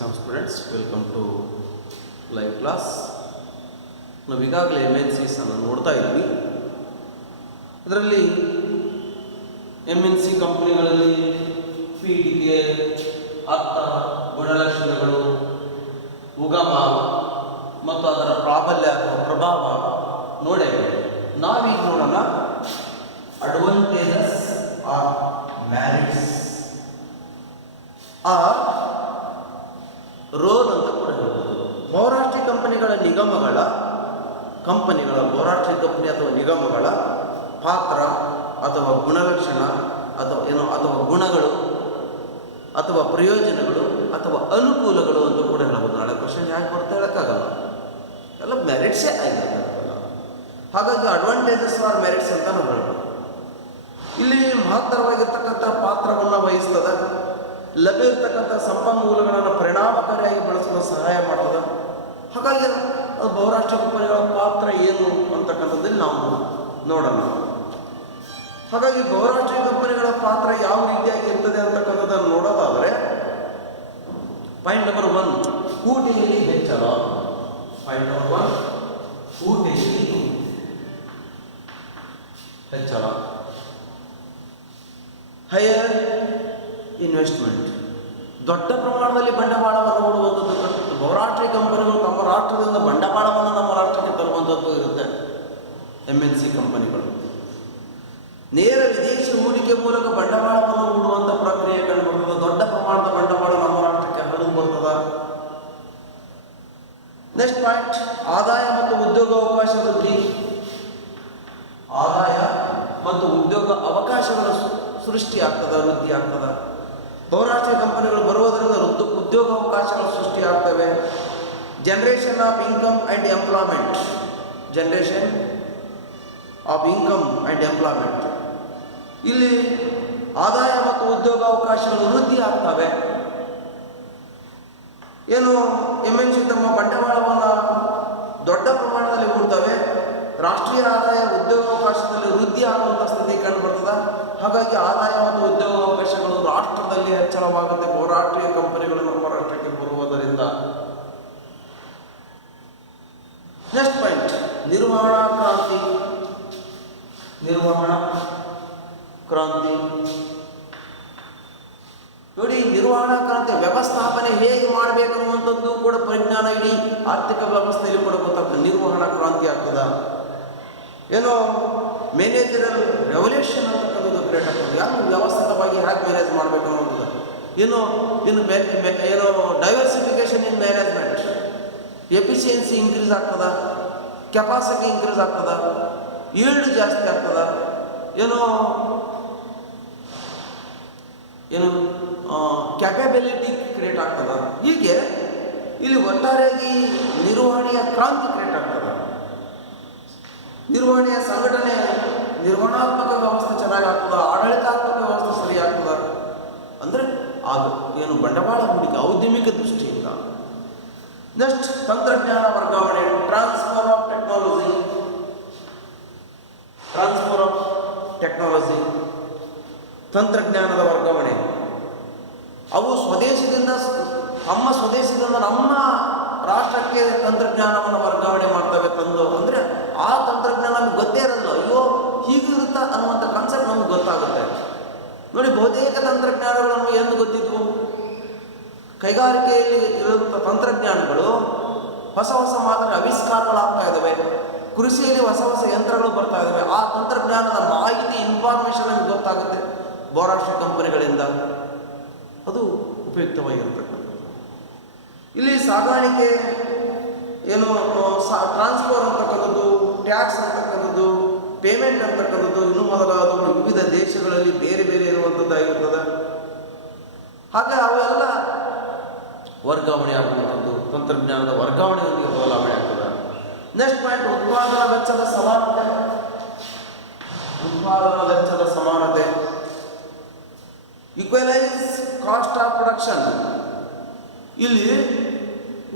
some students, welcome to live class. ನಾವು ಈಗಾಗಲೇ MNCs ಅನ್ನು ನೋಡ್ತಾ ಇದ್ವಿ. ಅದರಲ್ಲಿ MNC ಕಂಪನಿಗಳಲ್ಲಿ ಪೀಠಿಕೆ, ಅರ್ಥ, ಗುಣಲಕ್ಷಣಗಳು, ಉಗಮ ಮತ್ತು ಅದರ ಪ್ರಾಬಲ್ಯ ಅಥವಾ ಪ್ರಭಾವ ನೋಡೇವೆ. ನಾವೀಗ ನೋಡೋಣ ಅಡ್ವಾಂಟೇಜಸ್ ಆರ್ ಮ್ಯಾರಿಟ್ಸ್ ಆರ್ ರೋಲ್ ಅಂತ ಕೂಡ ಹೇಳ್ಬೋದು. ಬಹುರಾಷ್ಟ್ರೀಯ ಕಂಪನಿಗಳ ಬಹುರಾಷ್ಟ್ರೀಯ ಕಂಪನಿ ಅಥವಾ ನಿಗಮಗಳ ಪಾತ್ರ ಅಥವಾ ಗುಣಲಕ್ಷಣ ಅಥವಾ ಗುಣಗಳು ಅಥವಾ ಪ್ರಯೋಜನಗಳು ಅಥವಾ ಅನುಕೂಲಗಳು ಅಂತ ಕೂಡ ಹೇಳ್ಬೋದು. ನಾಳೆ ಕ್ವಶನ್ ಯಾಕೆ ಬರ್ತಾ ಹೇಳೋಕ್ಕಾಗಲ್ಲ, ಎಲ್ಲ ಮೆರಿಟ್ಸೇ ಆಗಿರೋಕ್ಕಾಗಲ್ಲ. ಹಾಗಾಗಿ ಅಡ್ವಾಂಟೇಜಸ್ ಆರ್ ಮೆರಿಟ್ಸ್ ಅಂತ ನಾವು ಹೇಳ್ಬೋದು. ಇಲ್ಲಿ ಮಹತ್ತರವಾಗಿರ್ತಕ್ಕಂಥ ಪಾತ್ರವನ್ನು ವಹಿಸ್ತದೆ. ಲಭ್ಯ ಇರ್ತಕ್ಕಂಥ ಸಂಪನ್ಮೂಲಗಳನ್ನು ಪರಿಣಾಮಕಾರಿಯಾಗಿ ಬಳಸಲು ಸಹಾಯ ಮಾಡ್ತದೆ. ಹಾಗಾಗಿ ಅದು ಬಹುರಾಷ್ಟ್ರೀಯ ಕಂಪನಿಗಳ ಪಾತ್ರ ಏನು ಅಂತಕ್ಕಂಥದ್ದಲ್ಲಿ ನಾವು ನೋಡೋಣ. ಹಾಗಾಗಿ ಬಹುರಾಷ್ಟ್ರೀಯ ಕಂಪನಿಗಳ ಪಾತ್ರ ಯಾವ ರೀತಿಯಾಗಿ ಇರ್ತದೆ ಅಂತಕ್ಕಂಥದ್ದನ್ನು ನೋಡೋದಾದರೆ, ಪಾಯಿಂಟ್ ನಂಬರ್ 1, ಹೂಡಿಕೆಯಲ್ಲಿ ಹೆಚ್ಚಳ. ಪಾಯಿಂಟ್ ನಂಬರ್ 1, ಹೂಡಿಕೆಯಲ್ಲಿ ಹೆಚ್ಚಳ. ಹೈಯರ್ ಇನ್ವೆಸ್ಟ್ಮೆಂಟ್, ದೊಡ್ಡ ಪ್ರಮಾಣದಲ್ಲಿ ಬಂಡವಾಳವನ್ನು ಹೂಡುವಂಥದ್ದು. ಬಹುರಾಷ್ಟ್ರೀಯ ಕಂಪನಿಗಳು ತಮ್ಮ ರಾಷ್ಟ್ರದಿಂದ ಬಂಡವಾಳವನ್ನು ನಮ್ಮ ರಾಷ್ಟ್ರಕ್ಕೆ ತರುವಂಥದ್ದು ಇರುತ್ತೆ. MNC ಕಂಪನಿಗಳು ನೇರ ವಿದೇಶಿ ಹೂಡಿಕೆ ಮೂಲಕ ಬಂಡವಾಳವನ್ನು ಹೂಡುವಂಥ ಪ್ರಕ್ರಿಯೆ ಕಂಡುಬರ್ತದೆ. ದೊಡ್ಡ ಪ್ರಮಾಣದ ಬಂಡವಾಳ ನಮ್ಮ ರಾಷ್ಟ್ರಕ್ಕೆ ಹರಿದು ಬರ್ತದೆ. ನೆಕ್ಸ್ಟ್ ಪಾಯಿಂಟ್, ಆದಾಯ ಮತ್ತು ಉದ್ಯೋಗ ಅವಕಾಶ ವೃದ್ಧಿ. ಆದಾಯ ಮತ್ತು ಉದ್ಯೋಗ ಅವಕಾಶಗಳ ಸೃಷ್ಟಿ ಆಗ್ತದೆ, ವೃದ್ಧಿ ಆಗ್ತದೆ. ಬಹುರಾಷ್ಟ್ರೀಯ ಕಂಪನಿಗಳು ಬರುವುದರಿಂದ ಉದ್ಯೋಗ ಅವಕಾಶಗಳು ಸೃಷ್ಟಿ ಆಗ್ತವೆ. Generation of income and employment. Generation of income and employment, ಇಲ್ಲಿ ಆದಾಯ ಮತ್ತು ಉದ್ಯೋಗ ಅವಕಾಶಗಳು ವೃದ್ಧಿ ಆಗ್ತವೆ. ಏನು MNC ತಮ್ಮ ಬಂಡವಾಳವನ್ನು ದೊಡ್ಡ ಪ್ರಮಾಣದಲ್ಲಿ ಹೂಡ್ತವೆ. ರಾಷ್ಟ್ರೀಯ ಆದಾಯ ಉದ್ಯೋಗಾವಕಾಶದಲ್ಲಿ ವೃದ್ಧಿ ಆಗುವಂಥ ಸ್ಥಿತಿ ಕಂಡುಬರ್ತದೆ. ಹಾಗಾಗಿ ಆದಾಯ ಮತ್ತು ಉದ್ಯೋಗಾವಕಾಶಗಳು ರಾಷ್ಟ್ರದಲ್ಲಿ ಹೆಚ್ಚಳವಾಗುತ್ತೆ ಬಹುರಾಷ್ಟ್ರೀಯ ಕಂಪನಿಗಳು ನಮ್ಮ ರಾಷ್ಟ್ರಕ್ಕೆ ಬರುವುದರಿಂದ. ನೆಕ್ಸ್ಟ್ ಪಾಯಿಂಟ್, ನಿರ್ವಹಣಾ ಕ್ರಾಂತಿ. ನಿರ್ವಹಣಾ ಕ್ರಾಂತಿ ನೋಡಿ, ನಿರ್ವಹಣಾ ಕ್ರಾಂತಿ ವ್ಯವಸ್ಥಾಪನೆ ಹೇಗೆ ಮಾಡಬೇಕನ್ನುವಂಥದ್ದು ಕೂಡ ಪರಿಜ್ಞಾನ ಇಡೀ ಆರ್ಥಿಕ ವ್ಯವಸ್ಥೆಯಲ್ಲಿ ಕೂಡ ಗೊತ್ತಾಗ್ತದೆ. ನಿರ್ವಹಣಾ ಕ್ರಾಂತಿ ಆಗ್ತದ. ಏನೋ ಮ್ಯಾನೇಜರಲ್ ರೆವಲ್ಯೂಷನ್ ಅಂತಕ್ಕಂಥದ್ದು ಕ್ರಿಯೇಟ್ ಆಗ್ತದೆ. ಯಾವ ವ್ಯವಸ್ಥಿತವಾಗಿ ಹೇಗೆ ಮ್ಯಾನೇಜ್ ಮಾಡಬೇಕು ಅನ್ನೋದು. ಏನು ಡೈವರ್ಸಿಫಿಕೇಶನ್ ಇನ್ ಮ್ಯಾನೇಜ್ಮೆಂಟ್, ಎಫಿಷಿಯನ್ಸಿ ಇನ್ಕ್ರೀಸ್ ಆಗ್ತದ, ಕೆಪಾಸಿಟಿ ಇನ್ಕ್ರೀಸ್ ಆಗ್ತದ, ಈಲ್ಡ್ ಜಾಸ್ತಿ ಆಗ್ತದ, ಏನು ಕ್ಯಾಪಬಿಲಿಟಿ ಕ್ರಿಯೇಟ್ ಆಗ್ತದ. ಹೀಗೆ ಇಲ್ಲಿ ಒಟ್ಟಾರೆಯಾಗಿ ನಿರ್ವಹಣೆಯ ಕ್ರಾಂತಿ ಕ್ರಿಯೇಟ್ ಆಗ್ತದೆ. ನಿರ್ವಹಣೆಯ ಸಂಘಟನೆ, ನಿರ್ವಹಣಾತ್ಮಕ ವ್ಯವಸ್ಥೆ ಚೆನ್ನಾಗಿ ಆಗ್ತದ, ಆಡಳಿತಾತ್ಮಕ ವ್ಯವಸ್ಥೆ ಸರಿ ಆಗ್ತದ. ಅಂದರೆ ಅದು ಏನು ಬಂಡವಾಳ ಹೂಡಿಕೆ ಔದ್ಯಮಿಕ ದೃಷ್ಟಿಯಿಂದ. ನೆಕ್ಸ್ಟ್, ತಂತ್ರಜ್ಞಾನ ವರ್ಗಾವಣೆ. Transfer of technology. Transfer of technology, ತಂತ್ರಜ್ಞಾನದ ವರ್ಗಾವಣೆ. ಅವು ನಮ್ಮ ಸ್ವದೇಶದಿಂದ ನಮ್ಮ ರಾಷ್ಟ್ರಕ್ಕೆ ತಂತ್ರಜ್ಞಾನವನ್ನು ವರ್ಗಾವಣೆ ಮಾಡ್ತವೆ ತಂದು. ಅಂದರೆ ಆ ತಂತ್ರಜ್ಞಾನ ನಮಗೆ ಗೊತ್ತೇ ಇರಲ್ಲ. ಅಯ್ಯೋ ಹೀಗಿರುತ್ತಾ ಅನ್ನುವಂಥ ಕಾನ್ಸೆಪ್ಟ್ ನಮಗೆ ಗೊತ್ತಾಗುತ್ತೆ. ನೋಡಿ, ಬಹುತೇಕ ತಂತ್ರಜ್ಞಾನಗಳು ನಮಗೆ ಎಂದು ಗೊತ್ತಿದ್ವು. ಕೈಗಾರಿಕೆಯಲ್ಲಿ ಇರುವಂಥ ತಂತ್ರಜ್ಞಾನಗಳು ಹೊಸ ಮಾದರಿ ಆವಿಷ್ಕಾರಗಳಾಗ್ತಾ ಇದ್ದಾವೆ. ಕೃಷಿಯಲ್ಲಿ ಹೊಸ ಯಂತ್ರಗಳು ಬರ್ತಾ ಇದ್ದಾವೆ. ಆ ತಂತ್ರಜ್ಞಾನದ ಮಾಹಿತಿ, ಇನ್ಫಾರ್ಮೇಷನ್ ನಮಗೆ ಗೊತ್ತಾಗುತ್ತೆ ಬಹುರಾಷ್ಟ್ರೀಯ ಕಂಪನಿಗಳಿಂದ. ಅದು ಉಪಯುಕ್ತವಾಗಿರ್ತಕ್ಕಂಥದ್ದು. ಇಲ್ಲಿ ಸಾಗಾಣಿಕೆ, ಏನು ಟ್ರಾನ್ಸ್ಫರ್ ಅಂತಕ್ಕಂಥದ್ದು, ಟ್ಯಾಕ್ಸ್ ಅಂತಕ್ಕಂಥದ್ದು, ಪೇಮೆಂಟ್ ಅಂತಕ್ಕಂಥದ್ದು, ಇನ್ನೂ ಮೊದಲಾದವು ವಿವಿಧ ದೇಶಗಳಲ್ಲಿ ಬೇರೆ ಬೇರೆ ಇರುವಂಥದ್ದಾಗಿರ್ತದೆ. ಹಾಗೆ ಅವೆಲ್ಲ ವರ್ಗಾವಣೆ ಆಗುವಂಥದ್ದು, ತಂತ್ರಜ್ಞಾನದ ವರ್ಗಾವಣೆಯೊಂದಿಗೆ ಬದಲಾವಣೆ ಆಗ್ತದೆ. ನೆಕ್ಸ್ಟ್ ಪಾಯಿಂಟ್, ಉತ್ಪಾದನಾ ವೆಚ್ಚದ ಸಮಾನತೆ. ಉತ್ಪಾದನಾ ವೆಚ್ಚದ ಸಮಾನತೆ, ಈಕ್ವಲೈಸ್ ಕಾಸ್ಟ್ ಆಫ್ ಪ್ರೊಡಕ್ಷನ್. ಇಲ್ಲಿ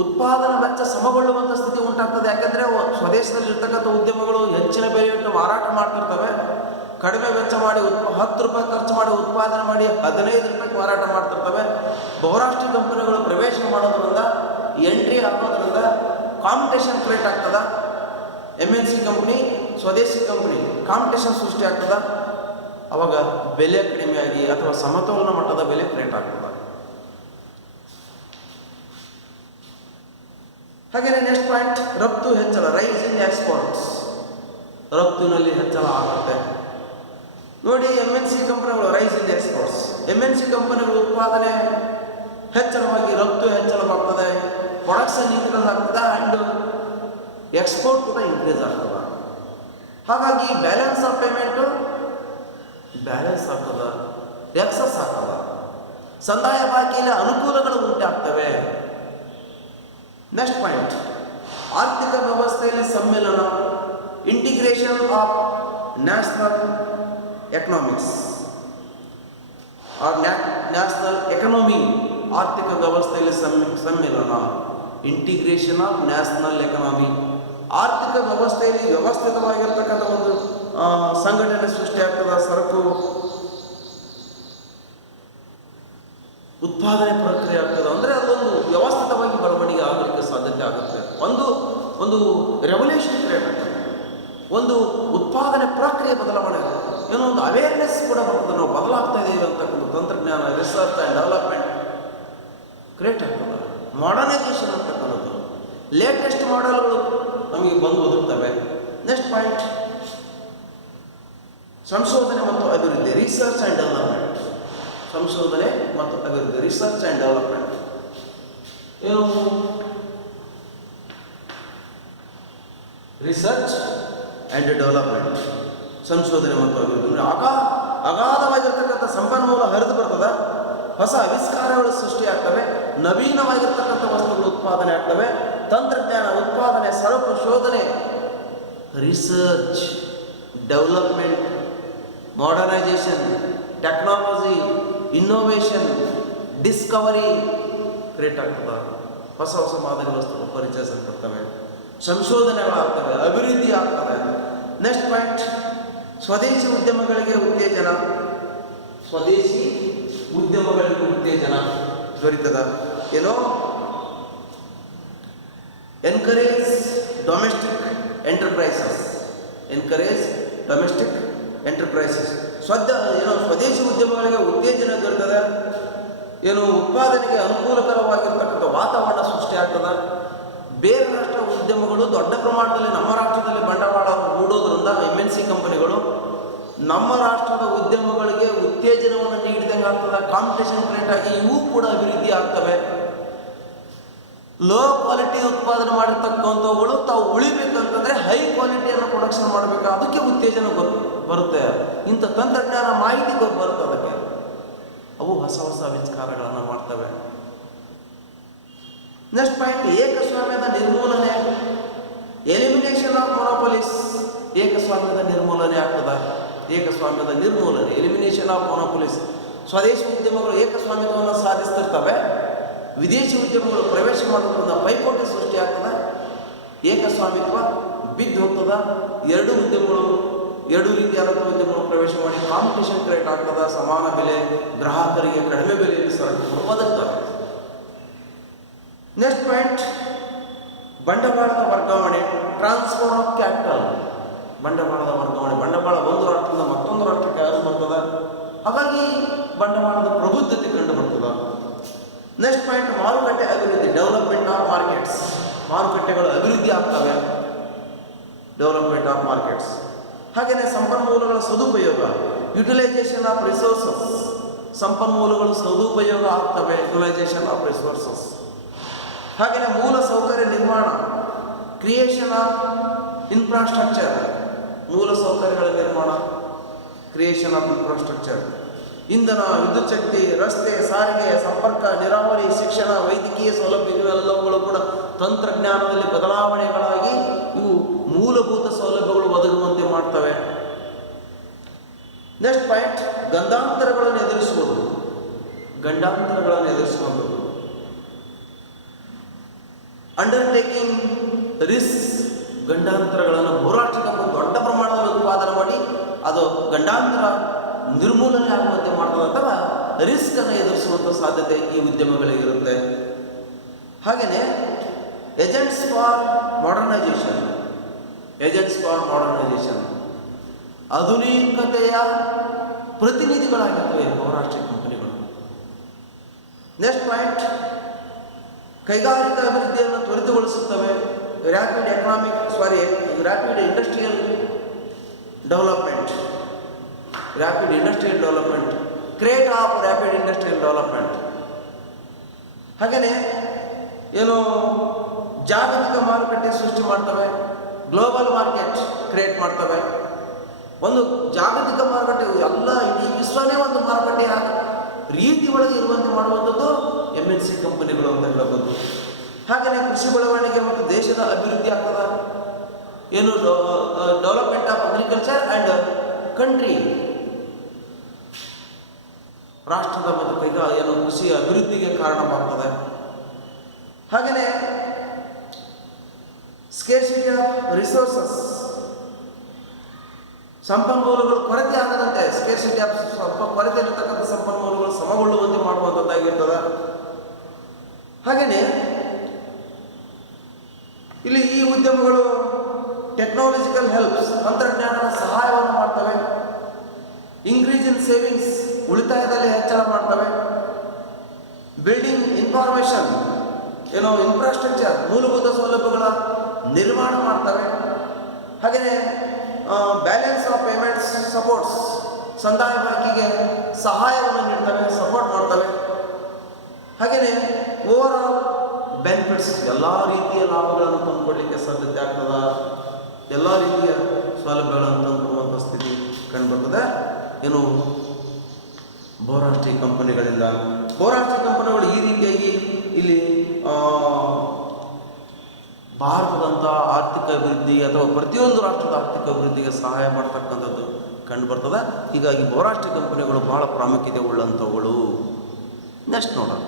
ಉತ್ಪಾದನಾ ವೆಚ್ಚ ಸಮಗೊಳ್ಳುವಂಥ ಸ್ಥಿತಿ ಉಂಟಾಗ್ತದೆ. ಯಾಕೆಂದರೆ ಸ್ವದೇಶದಲ್ಲಿ ಇರ್ತಕ್ಕಂಥ ಉದ್ಯಮಗಳು ಹೆಚ್ಚಿನ ಬೆಲೆಯನ್ನು ಮಾರಾಟ ಮಾಡ್ತಿರ್ತವೆ. ಕಡಿಮೆ ವೆಚ್ಚ ಮಾಡಿ 10 ರೂಪಾಯಿ ಖರ್ಚು ಮಾಡಿ ಉತ್ಪಾದನೆ ಮಾಡಿ 15 ರೂಪಾಯಿಗೆ ಮಾರಾಟ ಮಾಡ್ತಿರ್ತವೆ. ಬಹುರಾಷ್ಟ್ರೀಯ ಕಂಪನಿಗಳು ಪ್ರವೇಶ ಮಾಡೋದ್ರ ಆಗೋದ್ರಿಂದ ಕಾಂಪಿಟೇಷನ್ ಕ್ರಿಯೇಟ್ ಆಗ್ತದ. MNC ಕಂಪ್ನಿ ಸ್ವದೇಶಿ ಕಂಪ್ನಿ ಕಾಂಪಿಟೇಷನ್ ಸೃಷ್ಟಿ ಆಗ್ತದ. ಅವಾಗ ಬೆಲೆ ಕಡಿಮೆಯಾಗಿ ಅಥವಾ ಸಮತೋಲನ ಮಟ್ಟದ ಬೆಲೆ ಕ್ರಿಯೇಟ್ ಆಗ್ತದ. ಹಾಗೆಯೇ ನೆಕ್ಸ್ಟ್ ಪಾಯಿಂಟ್, ರಫ್ತು ಹೆಚ್ಚಳ, ರೈಸ್ ಇನ್ ಎಕ್ಸ್ಪೋರ್ಟ್ಸ್. ರಫ್ತಿನಲ್ಲಿ ಹೆಚ್ಚಳ ಆಗುತ್ತೆ ನೋಡಿ. MNC ಕಂಪನಿಗಳು ರೈಸ್ ಇನ್ ಎಕ್ಸ್ಪೋರ್ಟ್ಸ್. MNC ಕಂಪನಿಗಳು ಉತ್ಪಾದನೆ ಹೆಚ್ಚಳವಾಗಿ ರಫ್ತು ಹೆಚ್ಚಳವಾಗ್ತದೆ, ಪ್ರೊಡಕ್ಷನ್ ಇನ್ಕ್ರೀಸ್ ಆಗ್ತದೆ ಆ್ಯಂಡ್ ಎಕ್ಸ್ಪೋರ್ಟ್ ಕೂಡ ಇನ್ಕ್ರೀಸ್ ಆಗ್ತದೆ. ಹಾಗಾಗಿ ಬ್ಯಾಲೆನ್ಸ್ ಆಫ್ ಪೇಮೆಂಟು ಬ್ಯಾಲೆನ್ಸ್ ಆಗ್ತದೆ, ಎಕ್ಸಸ್ ಆಗ್ತದೆ. ಸಂದಾಯ ಬಾಕಿಯಲ್ಲಿ ಅನುಕೂಲಗಳು ಉಂಟಾಗ್ತವೆ. ನೆಕ್ಸ್ಟ್ ಪಾಯಿಂಟ್, ಆರ್ಥಿಕ ವ್ಯವಸ್ಥೆಯಲ್ಲಿ ಸಮ್ಮಿಲನ, integration of national economics or national economy. ಆರ್ಥಿಕ ವ್ಯವಸ್ಥೆಯಲ್ಲಿ ಸಮ್ಮಿಲನ, ಇಂಟಿಗ್ರೇಷನ್ ಆಫ್ ನ್ಯಾಷನಲ್ ಎಕನಾಮಿ. ಆರ್ಥಿಕ ವ್ಯವಸ್ಥೆಯಲ್ಲಿ ವ್ಯವಸ್ಥಿತವಾಗಿರ್ತಕ್ಕಂಥ ಒಂದು ಸಂಘಟನೆ ಸೃಷ್ಟಿಯಾಗ್ತದೆ. ಸರಕು ಉತ್ಪಾದನೆ ಪ್ರಕ್ರಿಯೆ ಆಗ್ತದೆ. ಅಂದರೆ ಅದೊಂದು ವ್ಯವಸ್ಥಿತವಾಗಿ ಬೆಳವಣಿಗೆ ಆಗಲಿಕ್ಕೆ ಸಾಧ್ಯತೆ ಆಗುತ್ತೆ. ಒಂದು ರೆವಲ್ಯೂಷನ್ ಕ್ರಿಯೇಟ್ ಆಗ್ತದೆ, ಒಂದು ಉತ್ಪಾದನೆ ಪ್ರಕ್ರಿಯೆ ಬದಲಾವಣೆ, ಏನೋ ಒಂದು ಅವೇರ್ನೆಸ್ ಕೂಡ ಬರ್ತದೆ. ನಾವು ಬದಲಾಗ್ತಾ ಇದ್ದೀವಿ ಅಂತಕ್ಕಂಥ ತಂತ್ರಜ್ಞಾನ, ರಿಸರ್ಚ್ ಆ್ಯಂಡ್ ಡೆವಲಪ್ಮೆಂಟ್ ಕ್ರಿಯೇಟ್ ಆಗ್ತದೆ. ಮಾಡರ್ನೈಸೇಷನ್ ಅಂತಕ್ಕಂಥದ್ದು, ಲೇಟೆಸ್ಟ್ ಮಾಡೆಲ್ಗಳು ನಮಗೆ ಬಂದು ಒದಗ್ತವೆ. ನೆಕ್ಸ್ಟ್ ಪಾಯಿಂಟ್, ಸಂಶೋಧನೆ ಮತ್ತು ಅಭಿವೃದ್ಧಿ, ರಿಸರ್ಚ್ ಆ್ಯಂಡ್ ಡೆವಲಪ್ಮೆಂಟ್. ಸಂಶೋಧನೆ ಮತ್ತು ಅಭಿವೃದ್ಧಿ, ರಿಸರ್ಚ್ ಆ್ಯಂಡ್ ಡೆವಲಪ್ಮೆಂಟ್. ಏನು ರಿಸರ್ಚ್ ಆ್ಯಂಡ್ ಡೆವಲಪ್ಮೆಂಟ್, ಸಂಶೋಧನೆ ಮತ್ತು ಅಭಿವೃದ್ಧಿ. ಅಗಾಧವಾಗಿರ್ತಕ್ಕಂಥ ಸಂಪನ್ಮೂಲ ಹರಿದು ಬರ್ತದೆ, ಹೊಸ ಆವಿಷ್ಕಾರಗಳು ಸೃಷ್ಟಿಯಾಗ್ತವೆ, ನವೀನವಾಗಿರ್ತಕ್ಕಂಥ ವಸ್ತುಗಳು ಉತ್ಪಾದನೆ ಆಗ್ತವೆ, ತಂತ್ರಜ್ಞಾನ ಉತ್ಪಾದನೆ, ಸರಕು ಶೋಧನೆ, research, development, modernisation, technology, innovation, Discovery create ಆಗ್ತದೆ. ಹೊಸ ಹೊಸ ಮಾದರಿ ವಸ್ತುಗಳು ಪರಿಚಯಿಸಲ್ಪಡ್ತವೆ, ಸಂಶೋಧನೆಗಳಾಗ್ತವೆ, ಅಭಿವೃದ್ಧಿ ಆಗ್ತವೆ. ನೆಕ್ಸ್ಟ್ ಪಾಯಿಂಟ್, ಸ್ವದೇಶಿ ಉದ್ಯಮಗಳಿಗೆ ಉತ್ತೇಜನ. ಸ್ವದೇಶಿ ಉದ್ಯಮಗಳಿಗೆ ಉತ್ತೇಜನ ದೊರೀತದ. ಏನೋ encourage domestic enterprises, encourage domestic enterprises. ಸ್ವದೇಶಿ ಉದ್ಯಮಗಳಿಗೆ ಉತ್ತೇಜನ ದೊರೀತದೆ. ಏನು ಉತ್ಪಾದನೆಗೆ ಅನುಕೂಲಕರವಾಗಿರ್ತಕ್ಕಂಥ ವಾತಾವರಣ ಸೃಷ್ಟಿ ಆಗ್ತದೆ. ಬೇರೆ ರಾಷ್ಟ್ರ ಉದ್ಯಮಗಳು ದೊಡ್ಡ ಪ್ರಮಾಣದಲ್ಲಿ ನಮ್ಮ ರಾಷ್ಟ್ರದಲ್ಲಿ ಬಂಡವಾಳ ಹೂಡೋದ್ರಿಂದ MNC ಕಂಪನಿಗಳು ನಮ್ಮ ರಾಷ್ಟ್ರದ ಉದ್ಯಮಗಳಿಗೆ ಉತ್ತೇಜನವನ್ನು ನೀಡಿದಂಗೆ ಆಗ್ತದೆ. ಕಾಂಪಿಟೇಷನ್ ಕ್ರಿಯೇಟ್ ಆಗಿ ಇವು ಕೂಡ ಅಭಿವೃದ್ಧಿ ಆಗ್ತವೆ. ಲೋ ಕ್ವಾಲಿಟಿ ಉತ್ಪಾದನೆ ಮಾಡಿರ್ತಕ್ಕಂಥವುಗಳು ತಾವು ಉಳಿಬೇಕಂತಂದರೆ ಹೈ ಕ್ವಾಲಿಟಿಯನ್ನು ಪ್ರೊಡಕ್ಷನ್ ಮಾಡಬೇಕು. ಅದಕ್ಕೆ ಉತ್ತೇಜನ ಬರುತ್ತೆ. ಇಂಥ ತಂತ್ರಜ್ಞಾನ ಮಾಹಿತಿ ಬರುತ್ತೆ. ಅದಕ್ಕೆ ಅವು ಹೊಸ ಹೊಸ ಆವಿಷ್ಕಾರಗಳನ್ನು ಮಾಡ್ತವೆ. ನೆಕ್ಸ್ಟ್ ಪಾಯಿಂಟ್, ಏಕಸ್ವಾಮ್ಯದ ನಿರ್ಮೂಲನೆ, ಎಲಿಮಿನೇಷನ್ ಆಫ್ ಮೊನೋಪೊಲಿಸ್. ಏಕಸ್ವಾಮ್ಯದ ನಿರ್ಮೂಲನೆ ಆಗ್ತದೆ. ಏಕಸ್ವಾಮ್ಯದ ನಿರ್ಮೂಲನೆ, ಎಲಿಮಿನೇಷನ್ ಆಫ್ ಮೊನೋಪೊಲಿಸ್. ಸ್ವದೇಶಿ ಉದ್ಯಮಗಳು ಏಕಸ್ವಾಮ್ಯವನ್ನು ಸಾಧಿಸ್ತಿರ್ತವೆ. ವಿದೇಶಿ ಉದ್ಯಮಗಳು ಪ್ರವೇಶ ಮಾಡೋದ್ರಿಂದ ಪೈಪೋಟಿ ಸೃಷ್ಟಿಯಾಗ್ತದೆ. ಏಕಸ್ವಾಮಿತ್ವ ಬಿದ್ದು ಹೋಗ್ತದೆ. ಎರಡು ರೀತಿಯಾದಂಥ ಉದ್ಯಮಗಳು ಪ್ರವೇಶ ಮಾಡಿ ಕಾಂಪಿಟೇಷನ್ ಕ್ರಿಯೇಟ್ ಆಗ್ತದೆ. ಸಮಾನ ಬೆಲೆ, ಗ್ರಾಹಕರಿಗೆ ಕಡಿಮೆ ಬೆಲೆಯಲ್ಲಿ ಸರಕುಗಳು ಒದಗ್ತವೆ. ನೆಕ್ಸ್ಟ್ ಪಾಯಿಂಟ್, ಬಂಡವಾಳದ ವರ್ಗಾವಣೆ, ಟ್ರಾನ್ಸ್ಫರ್ ಆಫ್ ಕ್ಯಾಪಿಟಲ್. ಬಂಡವಾಳದ ವರ್ಗಾವಣೆ, ಬಂಡವಾಳ ಒಂದು ರಾಷ್ಟ್ರದಿಂದ ಮತ್ತೊಂದು ರಾಷ್ಟ್ರಕ್ಕೆ ಹರಿದು ಬರ್ತದೆ. ಹಾಗಾಗಿ ಬಂಡವಾಳದ ಪ್ರಬುದ್ಧತೆ ಕಂಡು ಬರ್ತದೆ. ನೆಕ್ಸ್ಟ್ ಪಾಯಿಂಟ್, ಮಾರುಕಟ್ಟೆ ಅಭಿವೃದ್ಧಿ, ಡೆವಲಪ್ಮೆಂಟ್ ಆಫ್ ಮಾರ್ಕೆಟ್ಸ್. ಮಾರುಕಟ್ಟೆಗಳು ಅಭಿವೃದ್ಧಿ ಆಗ್ತವೆ, ಡೆವಲಪ್ಮೆಂಟ್ ಆಫ್ ಮಾರ್ಕೆಟ್ಸ್. ಹಾಗೆಯೇ ಸಂಪನ್ಮೂಲಗಳ ಸದುಪಯೋಗ, ಯುಟಿಲೈಸೇಷನ್ ಆಫ್ ರಿಸೋರ್ಸಸ್. ಸಂಪನ್ಮೂಲಗಳು ಸದುಪಯೋಗ ಆಗ್ತವೆ, ಯುಟಿಲೈಸೇಷನ್ ಆಫ್ ರಿಸೋರ್ಸಸ್. ಹಾಗೆಯೇ ಮೂಲ ಸೌಕರ್ಯ ನಿರ್ಮಾಣ, ಕ್ರಿಯೇಷನ್ ಆಫ್ ಇನ್ಫ್ರಾಸ್ಟ್ರಕ್ಚರ್. ಮೂಲ ಸೌಕರ್ಯಗಳ ನಿರ್ಮಾಣ, ಕ್ರಿಯೇಷನ್ ಆಫ್ ಇನ್ಫ್ರಾಸ್ಟ್ರಕ್ಚರ್. ಇಂಧನ, ವಿದ್ಯುತ್ ಶಕ್ತಿ, ರಸ್ತೆ, ಸಾರಿಗೆ, ಸಂಪರ್ಕ, ನೀರಾವರಿ, ಶಿಕ್ಷಣ, ವೈದ್ಯಕೀಯ ಸೌಲಭ್ಯ ಇವೆಲ್ಲವುಗಳು ಕೂಡ ತಂತ್ರಜ್ಞಾನದಲ್ಲಿ ಬದಲಾವಣೆಗಳಾಗಿ ಇವು ಮೂಲಭೂತ ಸೌಲಭ್ಯಗಳು ಒದಗುವಂತೆ ಮಾಡ್ತವೆ. ನೆಕ್ಸ್ಟ್ ಪಾಯಿಂಟ್, ಗಂಡಾಂತರಗಳನ್ನು ಎದುರಿಸುವುದು. ಗಂಡಾಂತರಗಳನ್ನು ಎದುರಿಸುವಂಥದ್ದು, ಅಂಡರ್ಟೇಕಿಂಗ್ ರಿಸ್ಕ್. ಗಂಡಾಂತರಗಳನ್ನು ಬಹುರಾಷ್ಟ್ರೀಯ ದೊಡ್ಡ ಪ್ರಮಾಣದಲ್ಲಿ ಉತ್ಪಾದನೆ ಮಾಡಿ ಅದು ಗಂಡಾಂತರ ನಿರ್ಮೂಲನೆ ಆಗುವಂತೆ ಮಾಡ್ತದೆ, ಅಥವಾ ರಿಸ್ಕ್ ಅನ್ನು ಎದುರಿಸುವಂಥ ಸಾಧ್ಯತೆ ಈ ಉದ್ಯಮಗಳಿಗಿರುತ್ತೆ. ಹಾಗೆಯೇ agents for modernisation. Agents for modernisation ಆಧುನಿಕತೆಯ ಪ್ರತಿನಿಧಿಗಳಾಗಿರ್ತವೆ ಬಹುರಾಷ್ಟ್ರೀಯ ಕಂಪನಿಗಳು. ನೆಕ್ಸ್ಟ್ ಪಾಯಿಂಟ್, ಕೈಗಾರಿಕಾ ಅಭಿವೃದ್ಧಿಯನ್ನು ತ್ವರಿತಗೊಳಿಸುತ್ತವೆ. Rapid industrial development. Create of rapid industrial development. ಹಾಗೆಯೇ ಏನು ಜಾಗತಿಕ ಮಾರುಕಟ್ಟೆ ಸೃಷ್ಟಿ ಮಾಡ್ತವೆ, ಗ್ಲೋಬಲ್ ಮಾರ್ಕೆಟ್ ಕ್ರಿಯೇಟ್ ಮಾಡ್ತವೆ. ಒಂದು ಜಾಗತಿಕ ಮಾರುಕಟ್ಟೆ, ಎಲ್ಲ ಇಡೀ ವಿಶ್ವನೇ ಒಂದು ಮಾರುಕಟ್ಟೆಯ ರೀತಿ ಒಳಗೆ ಇರುವಂತೆ ಮಾಡುವಂಥದ್ದು MNC ಕಂಪನಿಗಳು ಅಂತ ಹೇಳಬಹುದು. ಹಾಗೆಯೇ ಕೃಷಿ ಬೆಳವಣಿಗೆ ಮತ್ತು ದೇಶದ ಅಭಿವೃದ್ಧಿ ಆಗ್ತದೆ. ಏನು development of agriculture and country, ರಾಷ್ಟ್ರದ ಮತ್ತು ಕೃಷಿ ಅಭಿವೃದ್ಧಿಗೆ ಕಾರಣವಾಗ್ತದೆ. ಹಾಗೆಯೇ ಸ್ಕೇರ್ಸಿಟಿ ಆಫ್ ರಿಸೋರ್ಸಸ್, ಸಂಪನ್ಮೂಲಗಳು ಕೊರತೆ ಆಗದಂತೆ, ಸ್ಕೇರ್ಸಿಟಿ ಆಫ್ ಕೊರತೆ ಇರತಕ್ಕಂಥ ಸಂಪನ್ಮೂಲಗಳು ಸಮಗೊಳ್ಳುವಂತೆ ಮಾಡುವಂಥದ್ದಾಗಿರ್ತದೆ. ಹಾಗೆಯೇ ಇಲ್ಲಿ ಈ ಉದ್ಯಮಗಳು ಟೆಕ್ನಾಲಜಿಕಲ್ ಹೆಲ್ಪ್ಸ್, ತಂತ್ರಜ್ಞಾನದ ಸಹಾಯವನ್ನು ಮಾಡ್ತವೆ. ಇನ್ಕ್ರೀಸ್ ಇನ್ ಸೇವಿಂಗ್ಸ್, ಉಳಿತಾಯದಲ್ಲಿ ಹೆಚ್ಚಳ ಮಾಡ್ತವೆ. ಬಿಲ್ಡಿಂಗ್ ಇನ್ಫಾರ್ಮೇಷನ್, ಇನ್ಫ್ರಾಸ್ಟ್ರಕ್ಚರ್, ಮೂಲಭೂತ ಸೌಲಭ್ಯಗಳ ನಿರ್ಮಾಣ ಮಾಡ್ತವೆ. ಹಾಗೆಯೇ ಬ್ಯಾಲೆನ್ಸ್ ಆಫ್ ಪೇಮೆಂಟ್ಸ್ ಸಪೋರ್ಟ್ಸ್, ಸಂದಾಯ ಬಾಕಿಗೆ ಸಹಾಯವನ್ನು ನೀಡ್ತವೆ, ಸಪೋರ್ಟ್ ಮಾಡ್ತವೆ. ಹಾಗೆಯೇ ಓವರ್ ಆಲ್ ಬೆನಿಫಿಟ್ಸ್, ಎಲ್ಲ ರೀತಿಯ ಲಾಭಗಳನ್ನು ತಂದುಕೊಡ್ಲಿಕ್ಕೆ ಸಾಧ್ಯತೆ ಆಗ್ತದ, ಎಲ್ಲ ರೀತಿಯ ಸೌಲಭ್ಯಗಳನ್ನು ತಂದುಕೊಡುವಂಥ ಸ್ಥಿತಿ ಕಂಡುಬರ್ತದೆ ಬಹುರಾಷ್ಟ್ರೀಯ ಕಂಪನಿಗಳಿಂದ. ಬಹುರಾಷ್ಟ್ರೀಯ ಕಂಪನಿಗಳು ಈ ರೀತಿಯಾಗಿ ಇಲ್ಲಿ ಭಾರತದಂಥ ಆರ್ಥಿಕ ಅಭಿವೃದ್ಧಿ ಅಥವಾ ಪ್ರತಿಯೊಂದು ರಾಷ್ಟ್ರದ ಆರ್ಥಿಕ ಅಭಿವೃದ್ಧಿಗೆ ಸಹಾಯ ಮಾಡ್ತಕ್ಕಂಥದ್ದು ಕಂಡುಬರ್ತದೆ. ಹೀಗಾಗಿ ಬಹುರಾಷ್ಟ್ರೀಯ ಕಂಪನಿಗಳು ಬಹಳ ಪ್ರಾಮುಖ್ಯತೆ ಉಳ್ಳಂಥವುಗಳು. ನೆಕ್ಸ್ಟ್ ನೋಡೋಣ.